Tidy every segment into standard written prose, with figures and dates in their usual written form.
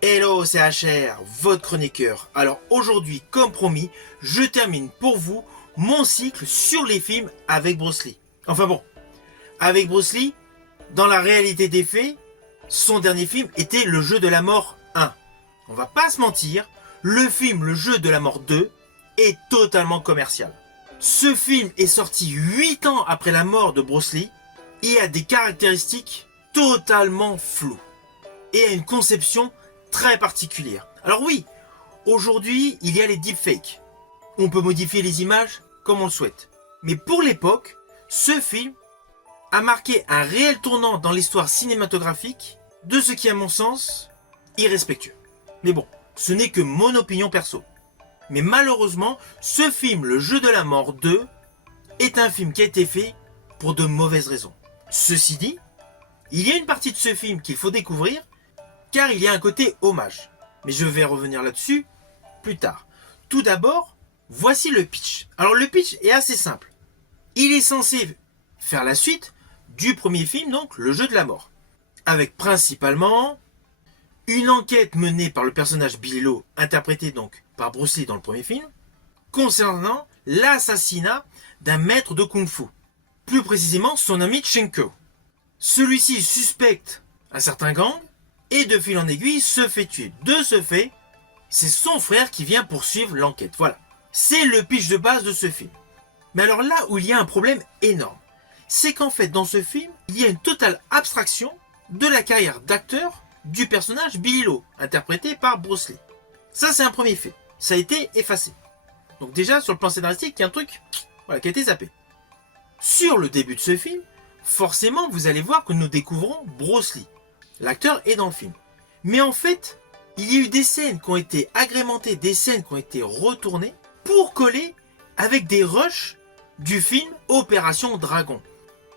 Hello, c'est HR, votre chroniqueur. Alors aujourd'hui, comme promis, je termine pour vous mon cycle sur les films avec Bruce Lee. Enfin bon, avec Bruce Lee, dans la réalité des faits, son dernier film était Le Jeu de la Mort 1. On va pas se mentir, le film Le Jeu de la Mort 2 est totalement commercial. Ce film est sorti 8 ans après la mort de Bruce Lee et a des caractéristiques totalement floues et a une conception très particulière. Alors oui, aujourd'hui, il y a les deepfakes. On peut modifier les images comme on le souhaite. Mais pour l'époque, ce film a marqué un réel tournant dans l'histoire cinématographique de ce qui, à mon sens, irrespectueux. Mais bon, ce n'est que mon opinion perso. Mais malheureusement, ce film, Le Jeu de la Mort 2, est un film qui a été fait pour de mauvaises raisons. Ceci dit, il y a une partie de ce film qu'il faut découvrir, car il y a un côté hommage. Mais je vais revenir là-dessus plus tard. Tout d'abord, voici le pitch. Alors le pitch est assez simple. Il est censé faire la suite du premier film, donc Le Jeu de la Mort. Avec principalement une enquête menée par le personnage Billy Lo, interprété donc par Bruce Lee dans le premier film, concernant l'assassinat d'un maître de kung-fu. Plus précisément, son ami Chenko. Celui-ci suspecte un certain gang, et de fil en aiguille se fait tuer. De ce fait, c'est son frère qui vient poursuivre l'enquête. Voilà. C'est le pitch de base de ce film. Mais alors là où il y a un problème énorme, c'est qu'en fait dans ce film, il y a une totale abstraction de la carrière d'acteur du personnage Billy Lo, interprété par Bruce Lee. Ça c'est un premier fait. Ça a été effacé. Donc déjà sur le plan scénaristique, il y a un truc voilà, qui a été zappé. Sur le début de ce film, forcément vous allez voir que nous découvrons Bruce Lee. L'acteur est dans le film. Mais en fait, il y a eu des scènes qui ont été agrémentées, des scènes qui ont été retournées pour coller avec des rushs du film Opération Dragon.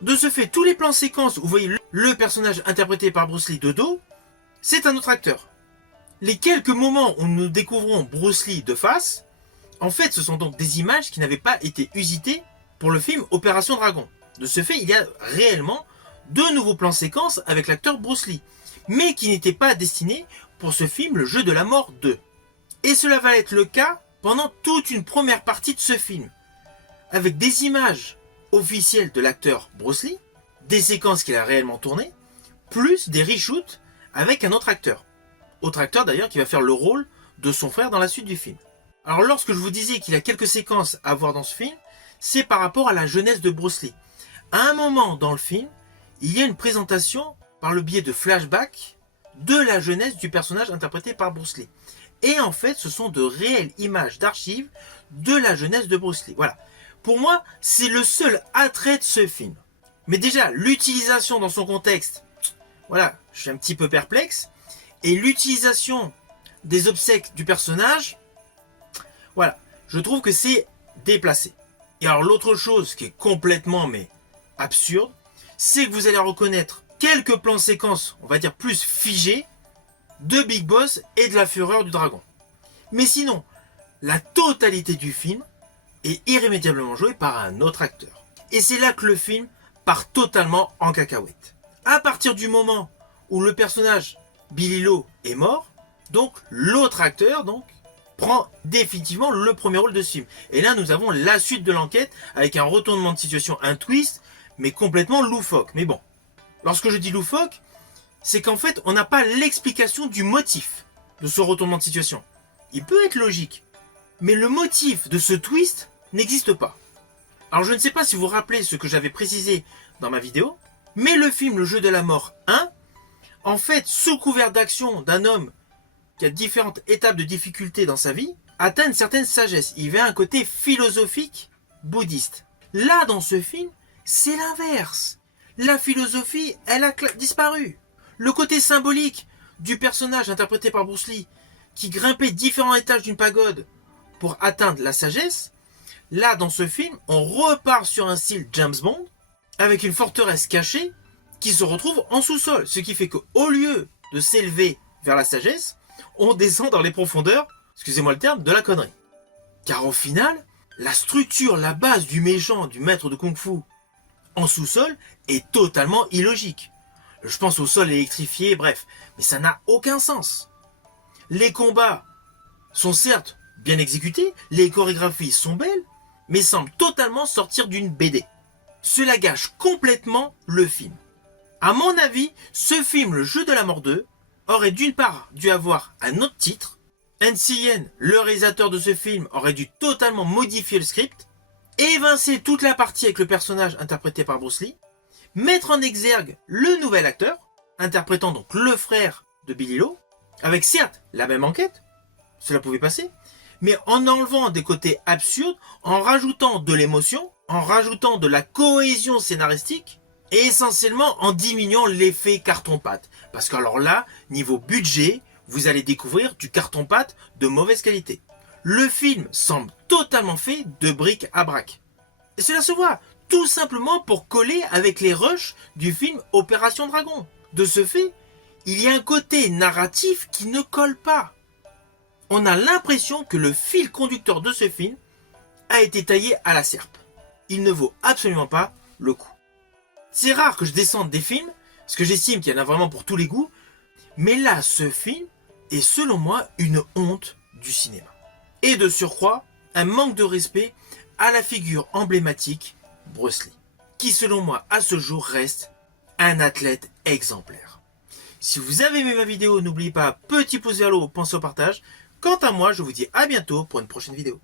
De ce fait, tous les plans séquences où vous voyez le personnage interprété par Bruce Lee de dos, c'est un autre acteur. Les quelques moments où nous découvrons Bruce Lee de face, en fait, ce sont donc des images qui n'avaient pas été usitées pour le film Opération Dragon. De ce fait, il y a réellement de nouveaux plans séquences avec l'acteur Bruce Lee, mais qui n'étaient pas destinés pour ce film Le Jeu de la Mort 2. Et cela va être le cas pendant toute une première partie de ce film, avec des images officielles de l'acteur Bruce Lee, des séquences qu'il a réellement tournées, plus des reshoots avec un autre acteur. Autre acteur d'ailleurs qui va faire le rôle de son frère dans la suite du film. Alors lorsque je vous disais qu'il y a quelques séquences à voir dans ce film, c'est par rapport à la jeunesse de Bruce Lee. À un moment dans le film, il y a une présentation par le biais de flashbacks de la jeunesse du personnage interprété par Bruce Lee. Et en fait, ce sont de réelles images d'archives de la jeunesse de Bruce Lee. Voilà. Pour moi, c'est le seul attrait de ce film. Mais déjà, l'utilisation dans son contexte, voilà, je suis un petit peu perplexe. Et l'utilisation des obsèques du personnage, voilà, je trouve que c'est déplacé. Et alors l'autre chose qui est complètement absurde, c'est que vous allez reconnaître quelques plans séquences, on va dire plus figés, de Big Boss et de la Fureur du Dragon. Mais sinon, la totalité du film est irrémédiablement jouée par un autre acteur. Et c'est là que le film part totalement en cacahuète. À partir du moment où le personnage Billy Lo est mort, donc l'autre acteur prend définitivement le premier rôle de ce film. Et là, nous avons la suite de l'enquête avec un retournement de situation, un twist, mais complètement loufoque. Mais bon, lorsque je dis loufoque, c'est qu'en fait, on n'a pas l'explication du motif de ce retournement de situation. Il peut être logique, mais le motif de ce twist n'existe pas. Alors je ne sais pas si vous vous rappelez ce que j'avais précisé dans ma vidéo, mais le film Le Jeu de la Mort 1, en fait, sous couvert d'action d'un homme qui a différentes étapes de difficulté dans sa vie, atteint une certaine sagesse. Il y a un côté philosophique bouddhiste. Là, dans ce film, c'est l'inverse. La philosophie, elle a disparu. Le côté symbolique du personnage interprété par Bruce Lee, qui grimpait différents étages d'une pagode pour atteindre la sagesse, là, dans ce film, on repart sur un style James Bond, avec une forteresse cachée, qui se retrouve en sous-sol. Ce qui fait qu'au lieu de s'élever vers la sagesse, on descend dans les profondeurs, excusez-moi le terme, de la connerie. Car au final, la structure, la base du méchant, du maître de kung-fu en sous-sol est totalement illogique. Je pense au sol électrifié, bref, mais ça n'a aucun sens. Les combats sont certes bien exécutés, les chorégraphies sont belles, mais semblent totalement sortir d'une BD. Cela gâche complètement le film. À mon avis, ce film, Le Jeu de la Mort 2, aurait d'une part dû avoir un autre titre. NCN, le réalisateur de ce film, aurait dû totalement modifier le script, évincer toute la partie avec le personnage interprété par Bruce Lee, mettre en exergue le nouvel acteur, interprétant donc le frère de Billy Lo, avec certes la même enquête, cela pouvait passer, mais en enlevant des côtés absurdes, en rajoutant de l'émotion, en rajoutant de la cohésion scénaristique, et essentiellement en diminuant l'effet carton-pâte. Parce que alors là, niveau budget, vous allez découvrir du carton-pâte de mauvaise qualité. Le film semble totalement fait de bric à brac. Et cela se voit, tout simplement pour coller avec les rushs du film Opération Dragon. De ce fait, il y a un côté narratif qui ne colle pas. On a l'impression que le fil conducteur de ce film a été taillé à la serpe. Il ne vaut absolument pas le coup. C'est rare que je descende des films, parce que j'estime qu'il y en a vraiment pour tous les goûts, mais là, ce film est selon moi une honte du cinéma. Et de surcroît, un manque de respect à la figure emblématique Bruce Lee, qui selon moi à ce jour reste un athlète exemplaire. Si vous avez aimé ma vidéo, n'oubliez pas, petit pouce vers le haut, pensez au partage. Quant à moi, je vous dis à bientôt pour une prochaine vidéo.